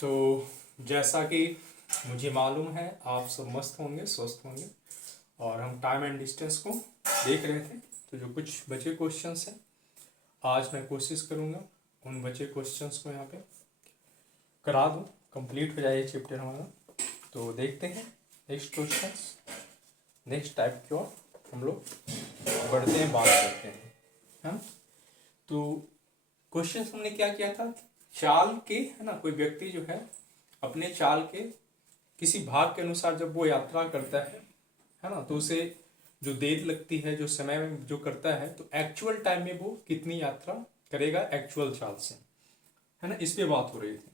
तो जैसा कि मुझे मालूम है आप सब मस्त होंगे, स्वस्थ होंगे, और हम टाइम एंड डिस्टेंस को देख रहे थे। तो जो कुछ बचे क्वेश्चंस हैं आज मैं कोशिश करूँगा उन बचे क्वेश्चंस को यहाँ पे करा दूँ, कंप्लीट हो जाए ये चैप्टर हमारा। तो देखते हैं नेक्स्ट क्वेश्चंस, नेक्स्ट टाइप की ओर हम लोग बढ़ते हैं, बात करते हैं, है ना। तो क्वेश्चन हमने क्या किया था, चाल के, है ना, कोई व्यक्ति जो है अपने चाल के किसी भाग के अनुसार जब वो यात्रा करता है ना, तो उसे जो देर लगती है, जो समय में जो करता है, तो एक्चुअल टाइम में वो कितनी यात्रा करेगा एक्चुअल चाल से, है ना, इस पे बात हो रही थी।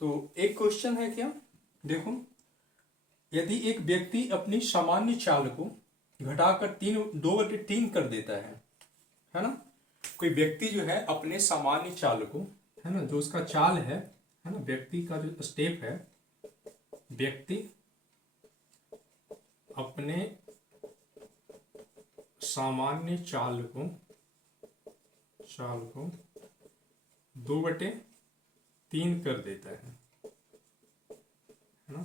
तो एक क्वेश्चन है क्या, देखो, यदि एक व्यक्ति अपनी सामान्य चाल को घटाकर 2/3 कर देता है ना, कोई व्यक्ति जो है अपने सामान्य चाल को, है ना, जो उसका चाल है ना, व्यक्ति का जो स्टेप है, व्यक्ति अपने सामान्य चाल को 2/3 कर देता है ना।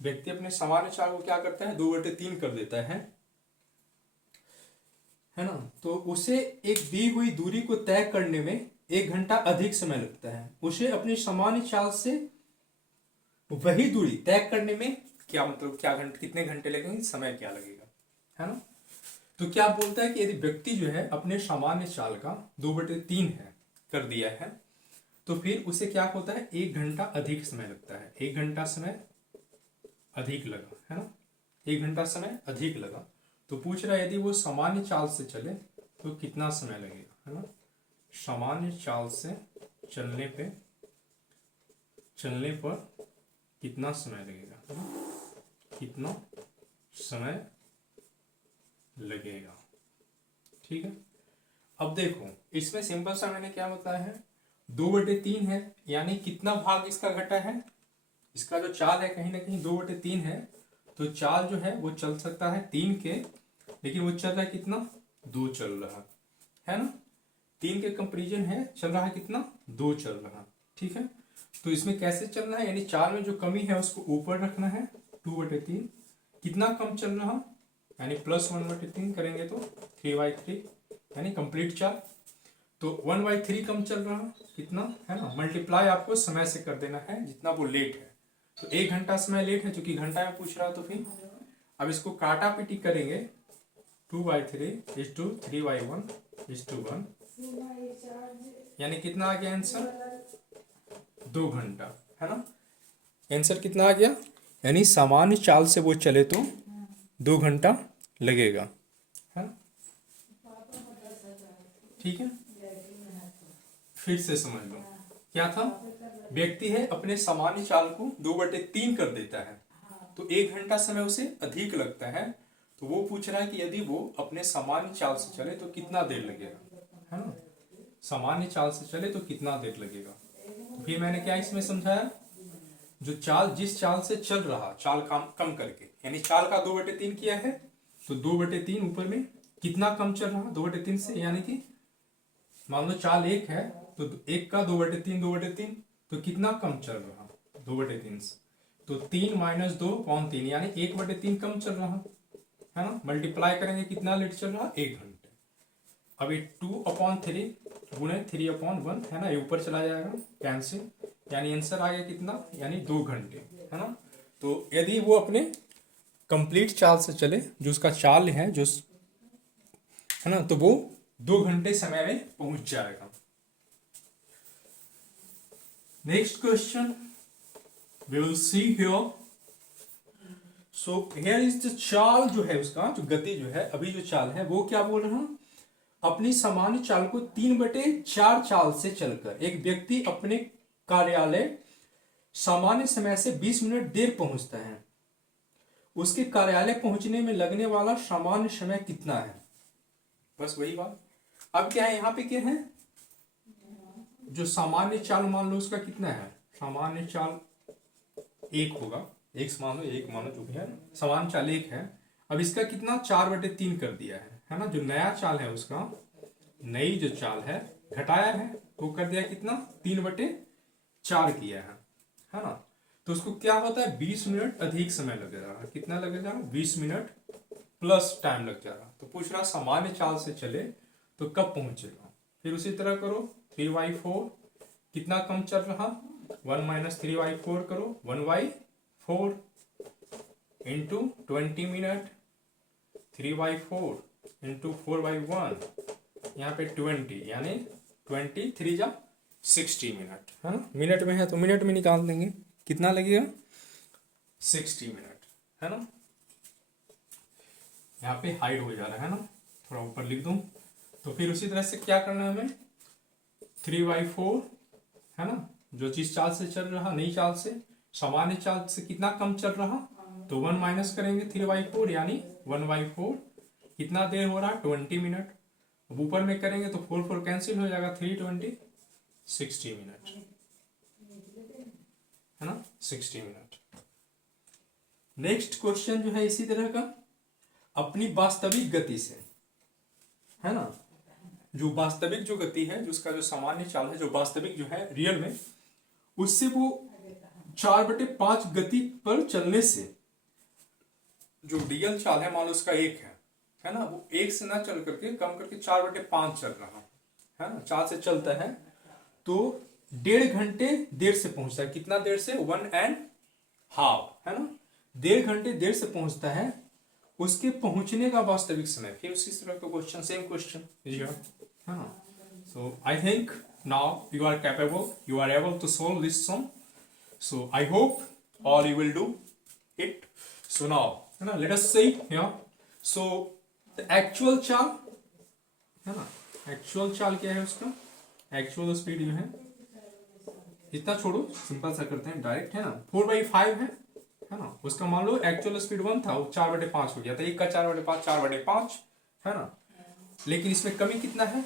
व्यक्ति अपने सामान्य चाल को क्या करता है, 2/3 कर देता है ना। तो उसे एक दी हुई दूरी को तय करने में 1 घंटा अधिक समय लगता है। उसे अपनी सामान्य चाल से वही दूरी तय करने में क्या मतलब, क्या घंटे, कितने घंटे लगेंगे, समय क्या लगेगा, है ना। तो क्या बोलता है कि यदि व्यक्ति जो है अपने सामान्य चाल का 2/3 है कर दिया है, तो फिर उसे क्या होता है, 1 घंटा अधिक समय लगता है। 1 घंटा समय अधिक लगा, है ना, 1 घंटा समय अधिक लगा। तो पूछ रहा है यदि वो सामान्य चाल से चले तो कितना समय लगेगा, है ना। सामान्य चाल से चलने पर कितना समय लगेगा, है ना? कितना समय लगेगा, ठीक है। अब देखो इसमें सिंपल सा मैंने क्या बताया है, 2/3 है, यानी कितना भाग इसका घटा है, इसका जो चाल है कहीं ना कहीं 2/3 है। तो चाल जो है वो चल सकता है 3 के, लेकिन वो चल रहा है कितना, 2 चल रहा है ना। 3 के कंपेरिजन है, चल रहा है कितना, 2 चल रहा, ठीक है। तो इसमें कैसे चलना है, यानी चाल में जो कमी है उसको ऊपर रखना है, 2/3। कितना कम चल रहा, यानी +1/3 करेंगे तो 3/3, यानी कंप्लीट चाल। तो 1/3 कम चल रहा, कितना, है ना, मल्टीप्लाई आपको समय से कर देना है जितना वो लेट है। तो 1 घंटा समय लेट है, चूंकि घंटा में पूछ रहा तो फिर अब इसको काटा पीटी करेंगे, 2/3 इज टू 3/1 इज टू 1, यानी कितना आ गया आंसर, 2 घंटा, है ना। आंसर कितना आ गया, यानी सामान्य चाल से वो चले तो 2 घंटा लगेगा, है ना, ठीक है। फिर से समझ लो क्या था, व्यक्ति है अपने सामान्य चाल को 2/3 कर देता है, तो 1 घंटा समय उसे अधिक लगता है। तो वो पूछ रहा है कि यदि वो अपने सामान्य चाल से चले तो कितना देर लगेगा, है ना, सामान्य चाल से चले तो कितना देर लगेगा। तो फिर मैंने क्या इसमें समझाया, जो चाल, जिस चाल से चल रहा, चाल कम करके, यानी चाल का 2/3 किया है, तो 2/3 ऊपर में कितना कम चल रहा 2/3 से, यानी कि मान लो चाल 1 है तो 1 का 2/3 तो कितना कम चल रहा 2/3 से, तो 3 - 2/3, यानी 1/3 कम चल रहा, है ना। मल्टीप्लाई करेंगे कितना लेट चल रहा, 1 घंटे। अब ये 2/3 गुणे 3/1, है ना, ये ऊपर चला जाएगा कैंसिल, यानी आंसर आ गया कितना, यानी 2 घंटे, है ना। तो यदि वो अपने कंप्लीट चाल से चले, जो उसका चाल है जो, है ना, तो वो 2 घंटे समय में पहुंच जाएगा। Next question we will see here. So here is the चाल जो है उसका, जो गति जो है, अभी जो चाल है वो क्या बोल रहा हूं, अपनी सामान्य चाल को 3/4 चाल से चलकर एक व्यक्ति अपने कार्यालय सामान्य समय से 20 मिनट देर पहुंचता है। उसके कार्यालय पहुंचने में लगने वाला सामान्य समय कितना है, बस वही बात। अब क्या है यहाँ पे, क्या है, जो सामान्य चाल मान लो उसका कितना है, सामान्य चाल 1 होगा, 1 मानो 1 मानो जो भी है, सामान्य चाल 1 है। अब इसका कितना, 4/3 कर दिया है ना। जो नया चाल है उसका, नई जो चाल है घटाया है, वो कर दिया कितना 3/4 किया है ना। तो उसको क्या होता है 20 मिनट अधिक समय लग रहा है। कितना लगेगा 20 मिनट प्लस टाइम लग जा रहा। तो पूछ रहा सामान्य चाल से चले तो कब पहुंचेगा। फिर उसी तरह करो 3/4 कितना कम चल रहा 1 - 3/4 करो 1/4 इंटू 20 मिनट 3/4 इंटू 4/1 यहाँ पे 20 यानी 23 जा 60 मिनट है ना। मिनट में है तो मिनट में निकाल देंगे कितना लगेगा 60 मिनट है ना। यहाँ पे हाइड हो जा रहा है ना, थोड़ा ऊपर लिख दूं। तो फिर उसी तरह से क्या करना है हमें 3/4 है ना। जो चीज चाल से चल रहा नई चाल से सामान्य चाल से कितना कम चल रहा तो 1 माइनस करेंगे 3/4 यानी 1/4 कितना देर हो रहा 20 मिनट। अब ऊपर में करेंगे तो 4 कैंसिल हो जाएगा 3 20 60 मिनट है ना 60 मिनट। नेक्स्ट क्वेश्चन जो है इसी तरह का अपनी वास्तविक गति से है ना। जो वास्तविक जो गति है जिसका जो सामान्य चाल है जो वास्तविक जो है रियल में उससे वो 4/5 गति पर चलने से जो रियल चाल है मान लो उसका 1 है ना। वो 1 से ना चल करके कम करके 4/5 चल रहा है ना। 4 से चलता है तो 1.5 घंटे देर से पहुंचता है। कितना देर से 1.5 है ना। 1.5 घंटे देर से पहुंचता है। उसके पहुंचने का वास्तविक समय फिर उसी तरह का क्वेश्चन सेम क्वेश्चन है ना। So I think now you are capable you are able to solve this sum. So I hope all you will do it. So now है ना let us see here. So the actual चाल है ना। Actual चाल क्या है उसका actual speed जो है इतना छोड़ो सिंपल सा करते हैं डायरेक्ट है ना 4/5 है ना। उसका मान लो एक्चुअल स्पीड 1 था वो 4/5 हो गया था। 1 का 4/5 4/5 है ना। लेकिन इसमें कमी कितना है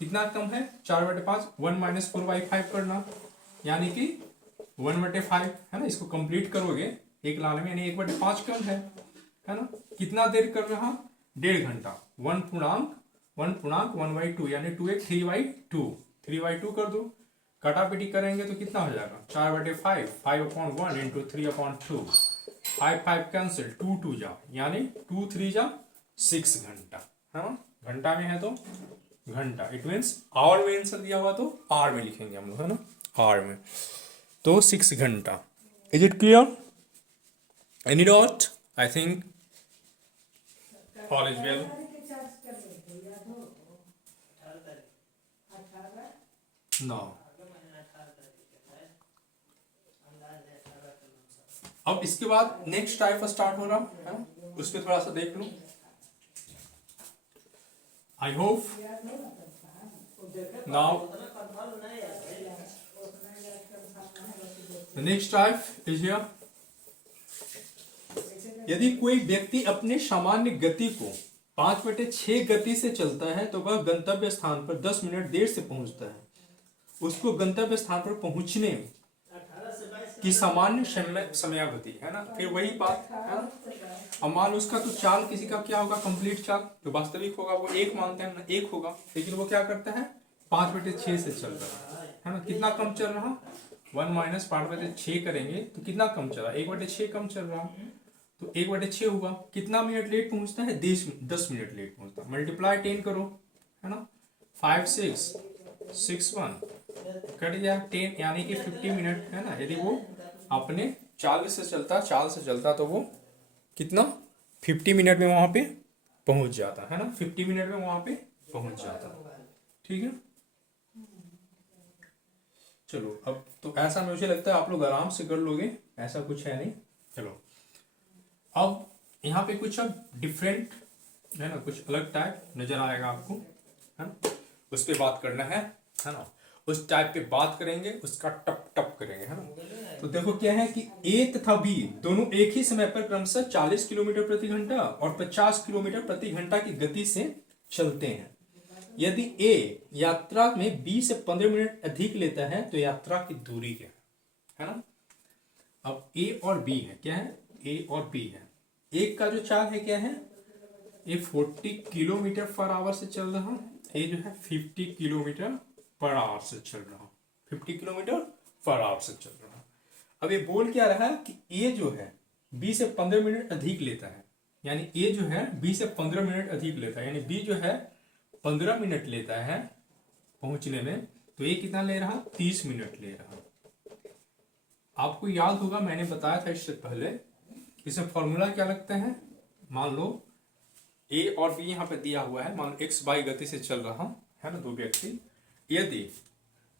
कितना कम है 4/5 1 - 4/5 करना यानी कि 1/5 है ना। इसको कंप्लीट करोगे एक लाने में यानी 1/5 कम है ना। कितना देर कर रहा 1.5 घंटा 1.1/2 यानी 2 एक 3/2 कर दो। कटापिटी करेंगे तो कितना हो जाएगा 4/5 5/1 इंटू 3/2 5 कैंसिल 2 2 जा यानी 2 3 जा 6 घंटा है ना। घंटा में है तो घंटा इट मीन्स आवर में आंसर दिया हुआ तो आवर में लिखेंगे हम लोग है ना आवर में। तो 6 घंटा। Is it clear any doubt. I think all is well. No अब इसके बाद नेक्स्ट टाइप स्टार्ट हो रहा है ना उस पर थोड़ा सा देख लो। I hope now next type is here. यदि कोई व्यक्ति अपने सामान्य गति को 5/6 गति से चलता है तो वह गंतव्य स्थान पर 10 मिनट देर से पहुंचता है। उसको गंतव्य स्थान पर पहुंचने की सामान्य समयावधि है ना। फिर वही बात है ना। अब मान लो उसका तो चाल किसी का क्या होगा कंप्लीट चाल जो वास्तविक होगा वो 1 मानते हैं ना 1 होगा। लेकिन वो क्या करता है 5/6 से चल रहा है ना। कितना कम चल रहा 1 - 5/6 करेंगे तो कितना कम चल रहा 1/6 कम चल रहा तो 1/6 हुआ। कितना मिनट लेट पहुंचता है 10 मिनट लेट पहुंचता है। मल्टीप्लाई 10 करो है ना 5 6 6 1 कट गया 10 यानी कि 50 मिनट है ना। यदि वो अपने चाल से चलता तो वो कितना 50 मिनट में वहां पे पहुंच जाता है ना। 50 मिनट में वहां पे पहुंच जाता ठीक है। चलो अब तो ऐसा मुझे लगता है आप लोग आराम से कर लोगे ऐसा कुछ है नहीं। चलो अब यहाँ पे कुछ अब डिफरेंट है ना कुछ अलग टाइप नजर आएगा आपको है ना। उस पर बात करना है ना। उस टाइप पे बात करेंगे उसका टप टप करेंगे है ना। तो देखो क्या है कि ए तथा बी दोनों एक ही समय पर क्रमशः 40 किलोमीटर प्रति घंटा और 50 किलोमीटर प्रति घंटा की गति से चलते हैं। यदि ए यात्रा में 20 से 15 मिनट अधिक लेता है तो यात्रा की दूरी क्या है ना। अब ए और बी है क्या है ए और बी है। एक का जो चाल है क्या है ये 40 किलोमीटर पर आवर से चल रहा। ये जो है 50 किलोमीटर पर आवर से चल रहा हूँ, 50 किलोमीटर पर आवर से चल रहा हूँ। अब ये बोल क्या रहा है कि ये जो है 20 से 15 मिनट अधिक लेता है, यानी ये जो है 20 से 15 मिनट अधिक लेता है, यानी बी जो है 15 मिनट लेता है पहुंचने में, तो ये कितना ले रहा, 30 मिनट ले रहा। आपको याद होगा मैंने बताया था इससे पहले, इसमें फॉर्मूला क्या लगता है, मान लो ए और बी यहाँ पे दिया हुआ है, मान लो एक्स बाई गति से चल रहा है ना, दो व्यक्ति, यदि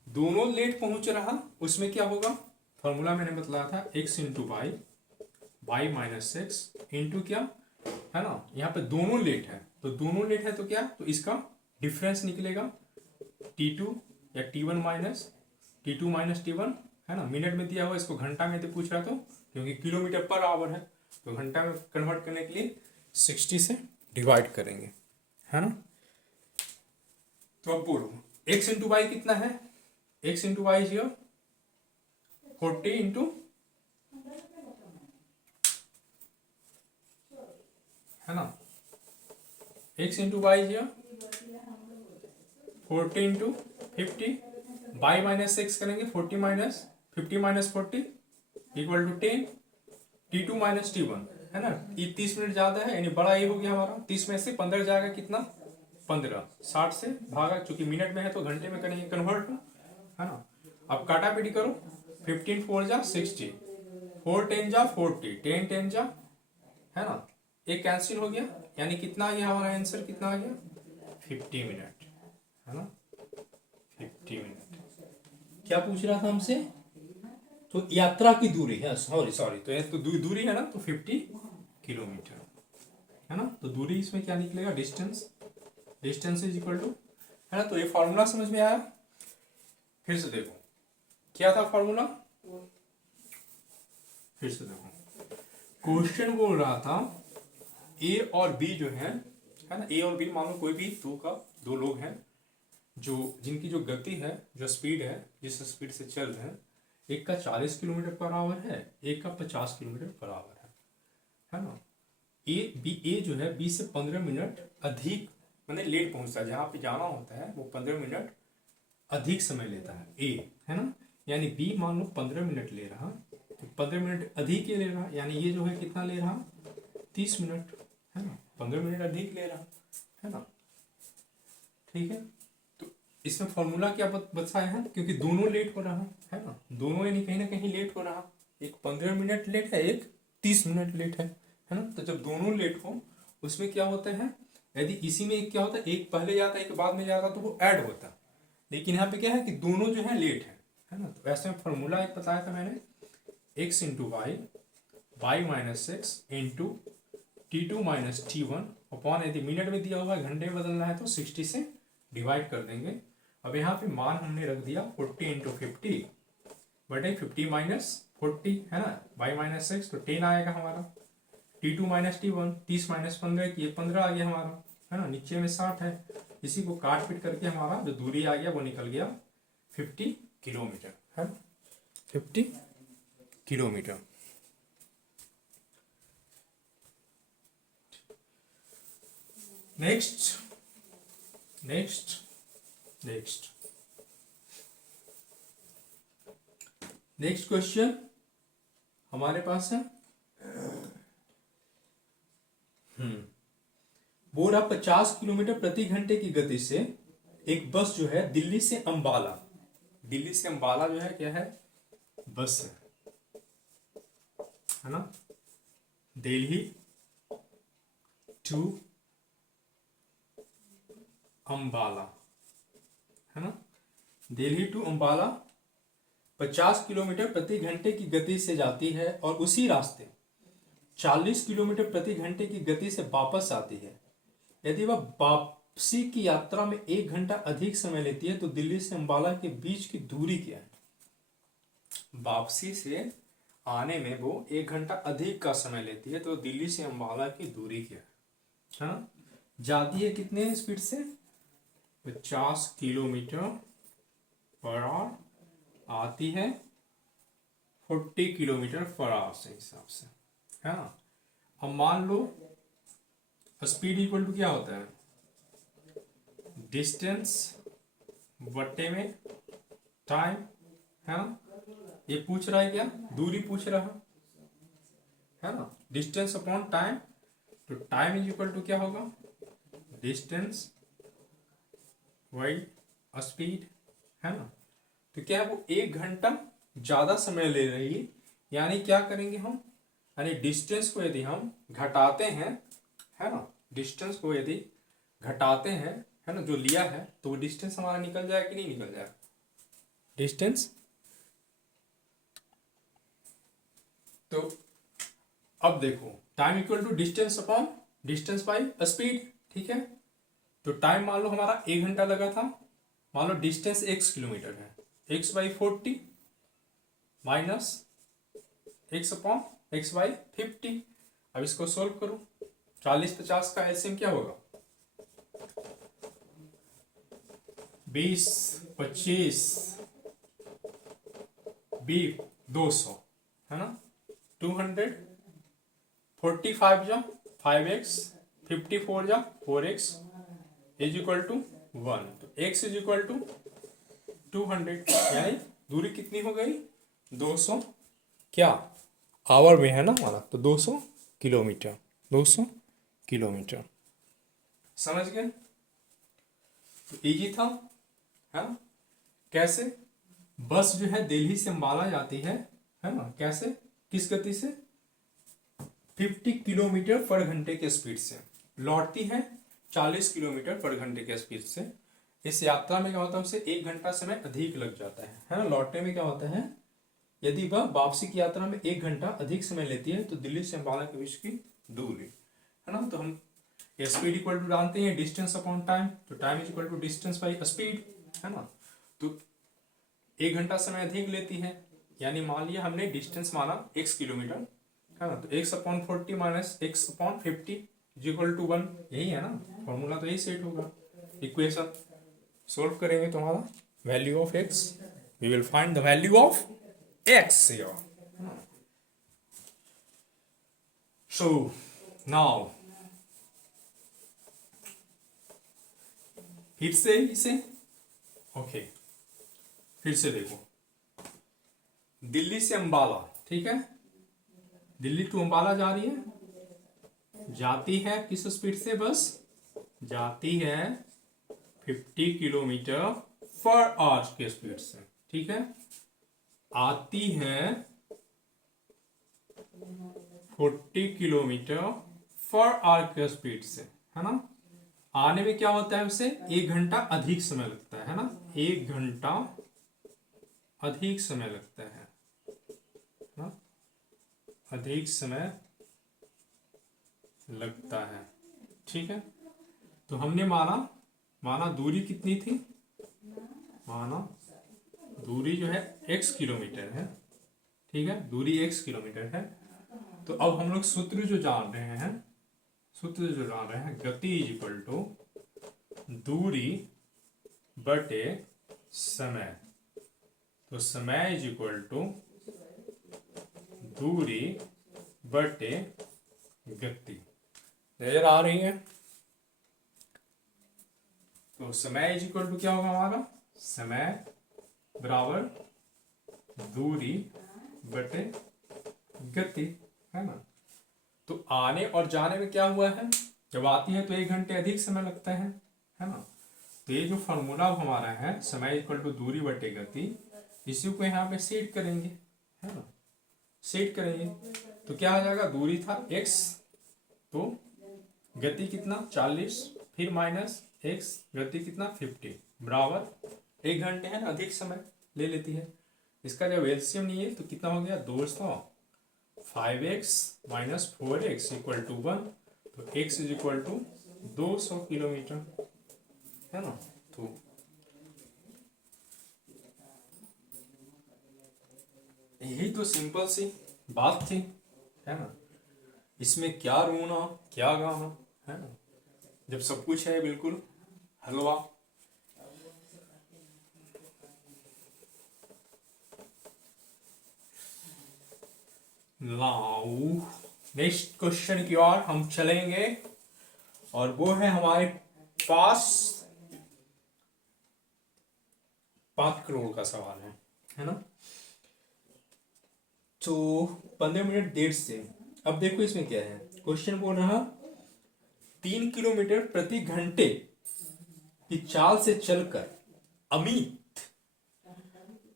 दोनों लेट पहुंच रहा उसमें क्या होगा, फॉर्मूला मैंने बतलाया था X into Y, Y minus X into क्या है ना, यहाँ पे दोनों लेट है, तो दोनों लेट है तो क्या, तो इसका डिफरेंस निकलेगा T2 या T1 minus T2 minus T1 है ना, मिनट में दिया हुआ, इसको घंटा में तो पूछ रहा, तो क्योंकि किलोमीटर पर आवर है तो घंटा में कन्वर्ट करने के लिए 60 से डिवाइड करेंगे, है ना। तो अब बोलो एक्स इंटू वाई कितना है, एक्स इंटू वाई जो 40 इंटू है ना, एक्स इंटू वाई जो 40 इंटू 50, बाई माइनस एक्स करेंगे 40 minus 50 minus 40 equal to 10, T2 minus T1 है ना, ये 30 मिनट ज्यादा है, यानी बड़ा ये हो गया हमारा, 30 में से 15 जाएगा कितना, 15, 60 से भागा, चूंकि मिनट में है तो घंटे में करेंगे कन्वर्ट, है ना। अब काटा पीटी करो, 15 4 जा 60, 4 10 जा 40, 10 10 जा, है ना, एक कैंसिल हो गया, यानी कितना आ गया हमारा आंसर, कितना आ गया 50 मिनट, है ना, 50 मिनट। क्या पूछ रहा था हमसे, तो यात्रा की दूरी है, सॉरी तो ये तो दूरी है ना, तो 50 किलोमीटर है ना, तो दूरी इसमें क्या निकलेगा, distance, distance is equal to, है ना। तो ये फॉर्मूला समझ में आया, फिर से देखो क्या था फॉर्मूला, फिर से देखो, क्वेश्चन बोल रहा था ए और बी जो है ना, ए और बी मान लो कोई भी दो लोग हैं जो जिनकी जो गति है, जो स्पीड है, जिस स्पीड से चल रहे हैं, एक का 40 किलोमीटर पर आवर है, एक का 50 किलोमीटर पर आवर है ना। ए जो है 20 से 15 मिनट अधिक मैंने लेट पहुंचता है, जहां पे जाना होता है वो 15 मिनट अधिक समय लेता है ए, है ना, यानी बी मान लो 15 मिनट ले रहा, तो 15 मिनट अधिक ये ले रहा, यानी ये जो है कितना ले रहा, 30 मिनट, है ना, 15 मिनट अधिक ले रहा, है ना, ठीक है। तो इसमें फॉर्मूला क्या बताया है, क्योंकि दोनों लेट हो रहा है ना, दोनों यानी कहीं ना कहीं लेट हो रहा, एक 15 मिनट लेट है, एक 30 मिनट लेट है ना। तो जब दोनों लेट हो उसमें क्या होता है, यदि इसी में एक क्या होता है, एक पहले जाता है एक बाद में जाता तो वो ऐड होता, लेकिन यहाँ पे क्या है कि दोनों जो है लेट है ना। तो ऐसे में फॉर्मूला एक बताया था मैंने, X into Y, Y minus X into T2 minus T1 upon, यदि मिनट में दिया हुआ है घंटे में बदलना है तो 60 से डिवाइड कर देंगे। अब यहाँ पे मान हमने रख दिया 40 इंटू 50 बटे 50 माइनस 40 है ना, वाई माइनस एक्स, तो 10 आएगा हमारा, T2 माइनस T1 30 माइनस 15 की 15 आ गया हमारा, है ना, नीचे में 60 है, इसी को काट पीट करके हमारा जो दूरी आ गया वो निकल गया 50 किलोमीटर, है 50 kilometre. Next next next next question हमारे पास है, बोल रहा 50 किलोमीटर प्रति घंटे की गति से एक बस जो है दिल्ली से अंबाला जो है क्या है, बस है ना, दिल्ली टू अंबाला, है ना, दिल्ली टू अंबाला 50 किलोमीटर प्रति घंटे की गति से जाती है और उसी रास्ते 40 किलोमीटर प्रति घंटे की गति से वापस आती है। यदि वह वापसी की यात्रा में 1 घंटा अधिक समय लेती है तो दिल्ली से अंबाला के बीच की दूरी क्या है। वापसी से आने में वो 1 घंटा अधिक का समय लेती है, तो दिल्ली से अंबाला की दूरी क्या है ना, जाती है कितने स्पीड से, 50 किलोमीटर पर आवर, आती है 40 किलोमीटर पर आवर से हिसाब से, है ना। अब मान लो स्पीड इक्वल टू क्या होता है, डिस्टेंस बट्टे में टाइम, है ना। ये पूछ रहा है क्या, दूरी पूछ रहा है ना, डिस्टेंस अपॉन टाइम। तो टाइम इज इक्वल टू क्या होगा, डिस्टेंस बाई स्पीड, है ना। तो क्या है, वो 1 घंटा ज्यादा समय ले रही है, यानी क्या करेंगे हम, यानी डिस्टेंस को यदि हम घटाते हैं, है ना, डिस्टेंस को यदि घटाते हैं, है ना, जो लिया है, तो वो डिस्टेंस हमारा निकल जाए कि नहीं निकल जाए, डिस्टेंस। तो अब देखो, time equal to distance upon distance by speed, ठीक है। तो टाइम मान लो हमारा 1 घंटा लगा था, मान लो डिस्टेंस x किलोमीटर है, x/40 minus x upon x/50। अब इसको सोल्व करो, 40-50 का एलसीएम क्या होगा, 20, 25, 20, 200, है ना, 245 जा 5x, 54 जा 4x इज इक्वल टू 1। तो x इज इक्वल टू 200, यानी दूरी कितनी हो गई, 200 क्या आवर में, है ना हमारा, तो 200 किलोमीटर, 200 किलोमीटर, समझ गए। तो इजी था, है ना। कैसे, बस जो है दिल्ली से अंबाला जाती है ना, कैसे, किस गति से, 50 किलोमीटर पर घंटे के स्पीड से, लौटती है 40 किलोमीटर पर घंटे के स्पीड से। इस यात्रा में क्या होता है, उसे 1 घंटा समय अधिक लग जाता है ना। लौटने में क्या होता है, यदि वह वापसी की यात्रा में 1 घंटा अधिक समय लेती है, तो दिल्ली से अंबाला के बीच की दूरी, है ना। तो हम स्पीड इक्वल टू जानते हैं डिस्टेंस अपॉन टाइम, तो time is equal to distance by speed, है ना। तो 1 घंटा समय अधिक लेती है, यानी मान लिया हमने डिस्टेंस माना x किलोमीटर, है ना। तो x/40 minus x/50 is equal to 1, यही है ना फॉर्मूला, तो यही सेट होगा। इक्वेशन सोल्व करेंगे तो हमारा value of x, we will find the value of x here. So now फिर से इसे ओके, फिर से देखो, दिल्ली से अंबाला, ठीक है, दिल्ली टू अंबाला जा रही है, जाती है किस स्पीड से, बस जाती है 50 किलोमीटर पर आवर के स्पीड से, ठीक है। आती है 40 किलोमीटर पर आवर के स्पीड से, है ना। आने में क्या होता है, उसे 1 घंटा अधिक समय लगता है ना, 1 घंटा अधिक समय लगता है ना, अधिक समय लगता है, ठीक है। तो हमने माना दूरी कितनी थी, माना दूरी जो है x किलोमीटर है, ठीक है, दूरी x किलोमीटर है। तो अब हम लोग सूत्र जो जान रहे हैं, गति इज इक्वल टू दूरी बटे समय। तो समय इज इक्वल टू दूरी बटे गति, नजर आ रही है। तो समय इज इक्वल टू क्या होगा हमारा, समय बराबर दूरी बटे गति, है ना। तो आने और जाने में क्या हुआ है, जब आती है तो 1 घंटे अधिक समय लगता है ना। तो ये जो फॉर्मूला हमारा है, समय इक्वल टू दूरी बटे गति, इसी को यहाँ पे सेट करेंगे, है ना, सेट करेंगे। तो क्या आ जाएगा, दूरी था x, तो गति कितना 40, फिर माइनस x, गति कितना 50, बराबर 1 घंटे है ना, अधिक समय ले लेती है। इसका जब एलसीएम नहीं है तो कितना हो गया, 200, 5x minus 4x equal to 1, तो x is equal to 200 kilometre, है ना। तो यही तो सिंपल सी बात थी, है ना। इसमें क्या रोना क्या गाना, है ना, जब सब कुछ है बिल्कुल हलवा। नाउ नेक्स्ट क्वेश्चन की ओर हम चलेंगे, और वो है हमारे पास 5 करोड़ का सवाल है ना। तो 15 मिनट देर से, अब देखो इसमें क्या है, क्वेश्चन बोल रहा 3 किलोमीटर प्रति घंटे की चाल से चलकर अमित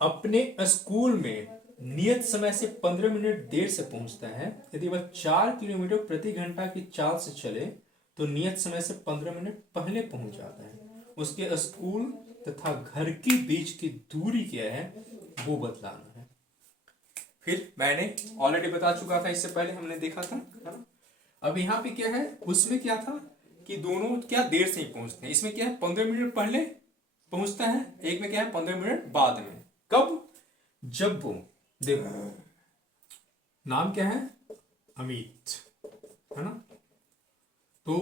अपने स्कूल में नियत समय से 15 मिनट देर से पहुंचता है। यदि वह 4 किलोमीटर प्रति घंटा की चाल से चले तो नियत समय से 15 मिनट पहले पहुंच जाता है। उसके स्कूल तथा घर के बीच की दूरी क्या है वो बतलाना है। फिर मैंने ऑलरेडी बता चुका था, इससे पहले हमने देखा था, है ना। अब यहाँ पे क्या है, उसमें क्या था कि दोनों क्या देर से ही पहुंचते हैं। इसमें क्या है 15 मिनट पहले पहुंचता है, एक में क्या है 15 मिनट बाद में। कब? जब वो, देखो नाम क्या है, अमित, है ना। तो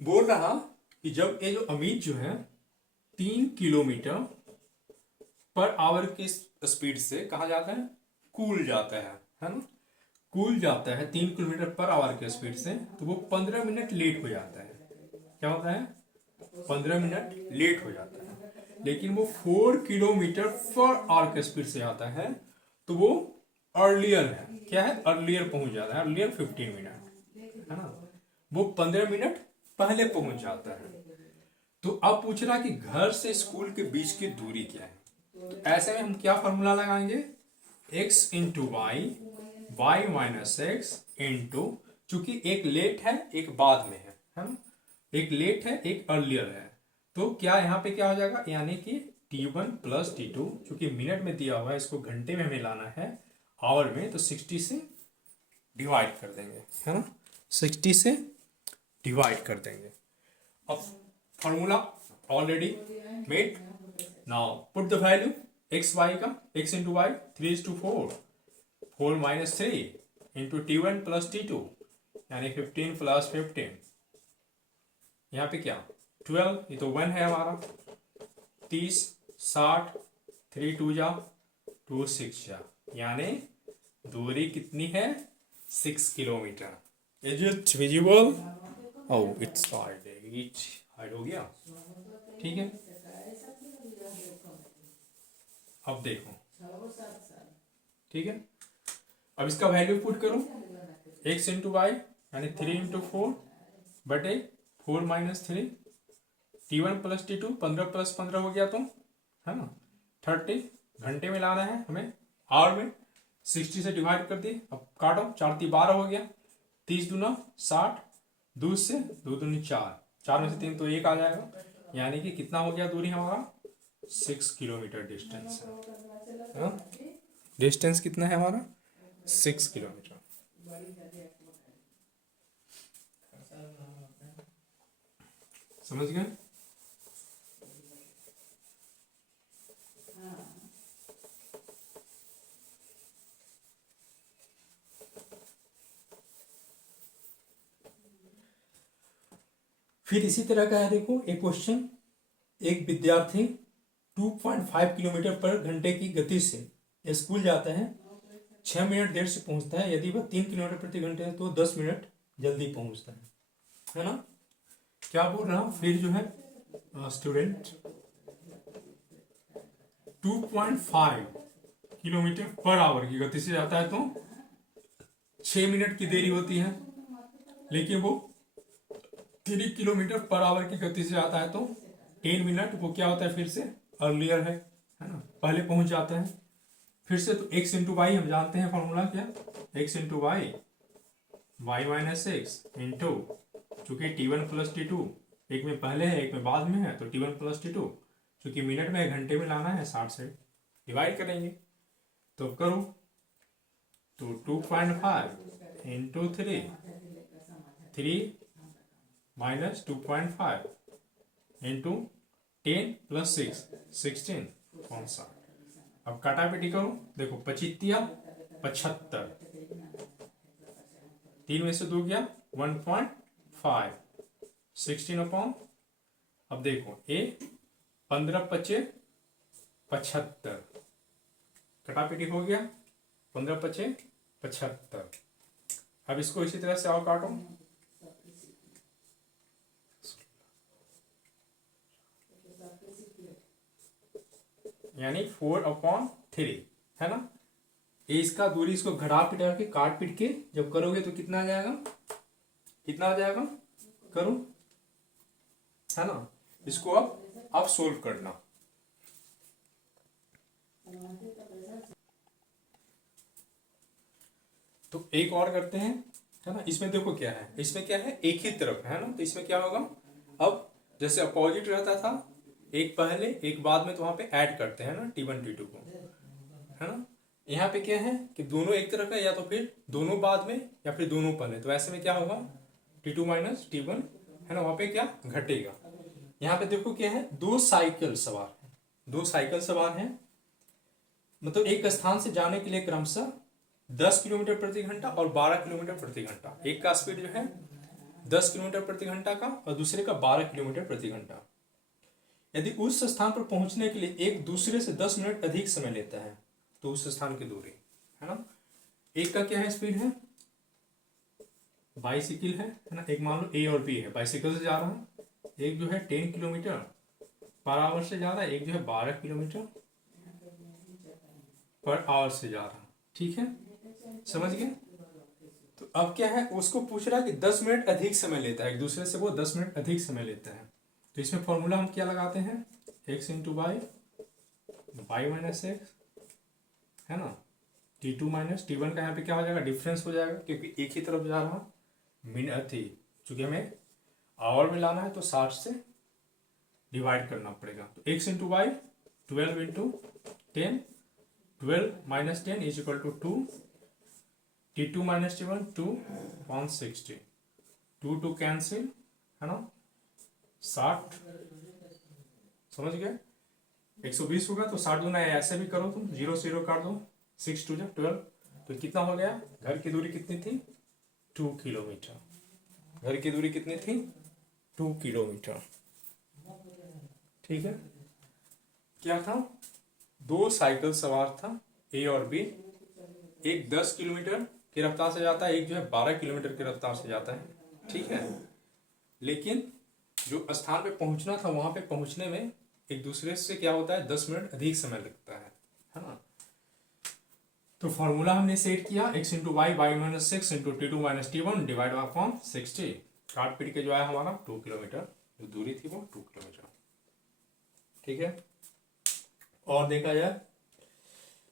बोल रहा कि जब ये जो अमित जो है 3 किलोमीटर पर आवर की स्पीड से कहा जाता है, कूल जाता है ना, कूल जाता है 3 किलोमीटर पर आवर की स्पीड से, तो वो 15 मिनट लेट हो जाता है। क्या होता है? 15 मिनट लेट हो जाता है। लेकिन वो 4 किलोमीटर पर आवर की स्पीड से आता है तो वो अर्लियर है। क्या है? अर्लियर पहुंच जाता है। अर्लियर 15 मिनट, है ना। वो 15 मिनट पहले पहुंच जाता है। तो अब पूछ रहा कि घर से स्कूल के बीच की दूरी क्या है। तो ऐसे में हम क्या फॉर्मूला लगाएंगे, x into Y, Y minus X into, चूंकि एक लेट है एक बाद में है ना, एक लेट है एक अर्लियर है, तो क्या यहाँ पे क्या हो जाएगा, यानी कि t1 प्लस t2, चूंकि मिनट में दिया हुआ है इसको घंटे में हमें लाना है आवर में, तो 60 से डिवाइड कर देंगे, है ना, 60 से डिवाइड कर देंगे। अब formula already made, now put the value X Y का, x into Y 3:4, 4 minus 3 into t1 plus t2, यानी 15 प्लस 15, यहाँ पे क्या 12, ये तो 1 है हमारा, 30, 60, 3 2 जा 2 6 जा, यानी दूरी कितनी है 6 kilometre. Is it visible? Oh it's hide हो गया, ठीक है। अब देखो, ठीक है, अब इसका वैल्यू पुट करो, x इंटू वाई यानी 3 इंटू 4 बटे 4 minus 3, t1 plus t2, 15 plus 15 हो गया, तो है ना 30, घंटे में लाना है हमें आवर में, 60 से डिवाइड कर दी। अब काटो, 4 3 12 हो गया, 30 दूना 60, 2 से 2 दूनी 4, 4 में से 3 तो 1 आ जाएगा, यानी कि कितना हो गया दूरी हमारा 6 किलोमीटर डिस्टेंस है। डिस्टेंस कितना है हमारा 6 किलोमीटर। समझ गए? फिर इसी तरह का है, देखो एक क्वेश्चन, एक विद्यार्थी 2.5 किलोमीटर पर घंटे की गति से स्कूल जाता है, 6 मिनट देर से पहुंचता है। यदि वह 3 किलोमीटर प्रति घंटे है तो 10 मिनट जल्दी पहुंचता है ना। क्या बोल रहा हूं, फिर जो है स्टूडेंट 2.5 किलोमीटर पर आवर की गति से जाता है तो 6 मिनट की देरी होती है, लेकिन वो 3 किलोमीटर पर आवर की गति से आता है तो 10 मिनट, वो क्या होता है फिर से अर्लियर है ना, पहले पहुंच जाता है। फिर से तो x इंटू वाई हम जानते हैं फॉर्मूला क्या, x into Y, Y minus X into, चूंकि t1 प्लस t2 एक में पहले है एक में बाद में है, तो t1 प्लस t2, चूंकि मिनट में घंटे में लाना है 60 से डिवाइड करेंगे, तो करो, तो 2.5 इंटू 3 माइनस 2.5 इंटू 10 प्लस 6 16, कौन सा, अब काटा पीटी करो, देखो 25 75, 3 में से 2 गया 1.5, 16 अपॉन, अब देखो ए 15 पचे 75, कटा पीटी हो गया 15 पचे 75। अब इसको इसी तरह से और काटो, यानी 4/3 है ना। ये इसका दूरी, इसको घटा पिटा के काट पीट के जब करोगे तो कितना आ जाएगा, कितना आ जाएगा, करो, है ना। इसको अब सोल्व करना। तो एक और करते हैं, है ना। इसमें देखो क्या है, इसमें क्या है, एक ही तरफ है ना, तो इसमें क्या होगा, अब जैसे अपोजिट रहता था, एक पहले एक बाद में, तो वहां पे ऐड करते हैं ना T1 T2 को, है ना। यहाँ पे क्या है कि दोनों एक तरफ है, या तो फिर दोनों बाद में या फिर दोनों पहले, तो ऐसे में क्या होगा, T2 माइनस T1, है ना, वहां पे क्या घटेगा। यहाँ पे देखो क्या है, दो साइकिल सवार है, दो साइकिल सवार है, मतलब एक स्थान से जाने के लिए क्रमशः 10 किलोमीटर प्रति घंटा और 12 किलोमीटर प्रति घंटा। एक का स्पीड जो है 10 किलोमीटर प्रति घंटा का और दूसरे का 12 किलोमीटर प्रति घंटा। यदि उस स्थान पर पहुंचने के लिए एक दूसरे से 10 मिनट अधिक समय लेता है तो उस स्थान की दूरी, है ना। एक का क्या है, स्पीड है, बाइसिकल है ना, एक मान लो A और B है, बाइसिकल से जा रहा है, एक जो है 10 किलोमीटर पर आवर से जा रहा है, एक जो है 12 किलोमीटर पर आवर से जा रहा है, ठीक है, समझ गए। तो अब क्या है, उसको पूछ रहा है कि 10 मिनट अधिक समय लेता है, एक दूसरे से वो 10 मिनट अधिक समय लेता है। तो इसमें फॉर्मूला हम क्या लगाते हैं, x into Y, Y minus X, है ना, T2 माइनस T1 का यहाँ पे क्या हो जाएगा, डिफरेंस हो जाएगा, क्योंकि एक ही तरफ जा रहा मिनट थी, चूंकि हमें आवर में लाना है तो 60 से डिवाइड करना पड़ेगा। तो x into Y 12 into 10, 12 minus 10 is equal to 2, T2 minus T1 2, 160, 2 cancel, है ना, 60, समझ गए। 120 होगा तो 60 गुना ऐसे भी करो तुम, 0 0 काट दो, 6 2 12, तो कितना हो गया, घर की दूरी कितनी थी, 2 किलोमीटर, घर की दूरी कितनी थी, 2 किलोमीटर, ठीक है। क्या था, दो साइकिल सवार था A और B, एक 10 किलोमीटर की रफ्तार से जाता है, एक जो है 12 किलोमीटर की रफ्तार से जाता है, ठीक है। लेकिन जो स्थान पे पहुंचना था वहां पे पहुंचने में एक दूसरे से क्या होता है, 10 मिनट अधिक समय लगता है ना। तो फॉर्मूला हमने सेट किया, x into Y, Y minus 6 into T2 minus T1 divide upon 60, काट पीट के जो आया हमारा 2 किलोमीटर, जो दूरी थी वो 2 किलोमीटर, ठीक है। और देखा जाए,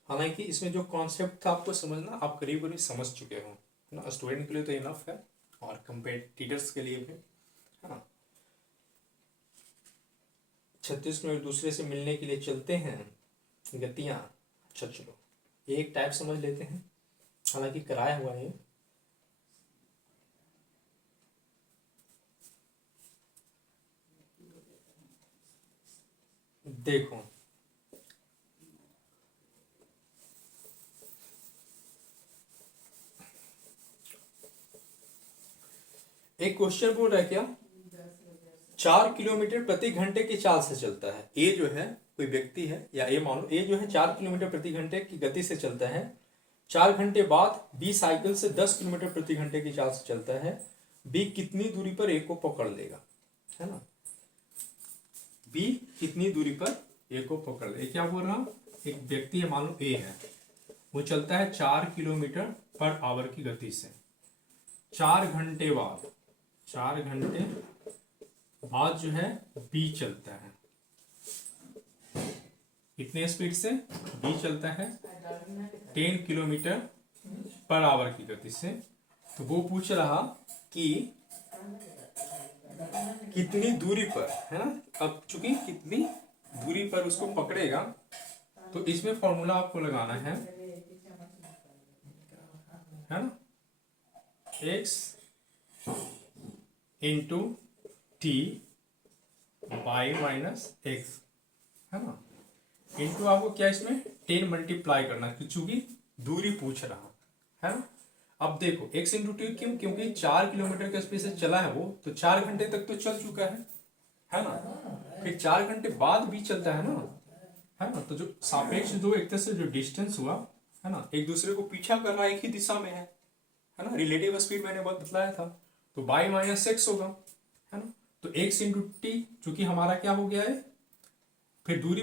हालांकि इसमें जो कॉन्सेप्ट था आपको समझना, आप करीब करीब समझ चुके हो, है ना। स्टूडेंट के लिए तो इनफ है और कंपेटिटर्स के लिए भी, है ना। 36 में एक दूसरे से मिलने के लिए चलते हैं गतियां, अच्छा चलो एक टाइप समझ लेते हैं, हालांकि कराया हुआ है। देखो एक क्वेश्चन बोल रहा है क्या, 4 किलोमीटर प्रति घंटे की चाल से चलता है। ए जो है कोई व्यक्ति है, या ए मानो ए जो है 4 किलोमीटर प्रति घंटे की गति से चलता है, 4 घंटे बाद बी साइकिल से 10 किलोमीटर प्रति घंटे की चाल से चलता है, बी कितनी दूरी पर ए को पकड़ लेगा, है ना। बी कितनी दूरी पर ए को पकड़ ले, क्या बोल रहा हूं, एक व्यक्ति है, मान लो ए है, वो चलता है 4 किलोमीटर पर आवर की गति से, 4 घंटे बाद, 4 घंटे बाद जो है बी चलता है, कितने स्पीड से, बी चलता है 10 किलोमीटर पर आवर की गति से। तो वो पूछ रहा कि कितनी दूरी पर, है ना। अब चूंकि कितनी दूरी पर उसको पकड़ेगा, तो इसमें फॉर्मूला आपको लगाना है ना, x into T Y minus X, है ना, इंटू आपको क्या इसमें 10 मल्टीप्लाई करना, चूंकि दूरी पूछ रहा है ना। अब देखो x इंटू टी क्यों, क्योंकि 4 किलोमीटर के स्पीड से चला है वो, तो 4 घंटे तक तो चल चुका है ना। फिर 4 घंटे बाद भी चलता है ना, तो जो सापेक्ष दो एक तरह से जो डिस्टेंस हुआ, है ना, एक दूसरे को पीछा कर रहा है, एक ही दिशा में है ना। रिलेटिव स्पीड मैंने बहुत बतलाया था, तो बाई माइनस एक्स होगा, है ना। तो x इंटू टी चूंकि हमारा क्या हो गया है, फिर दूरी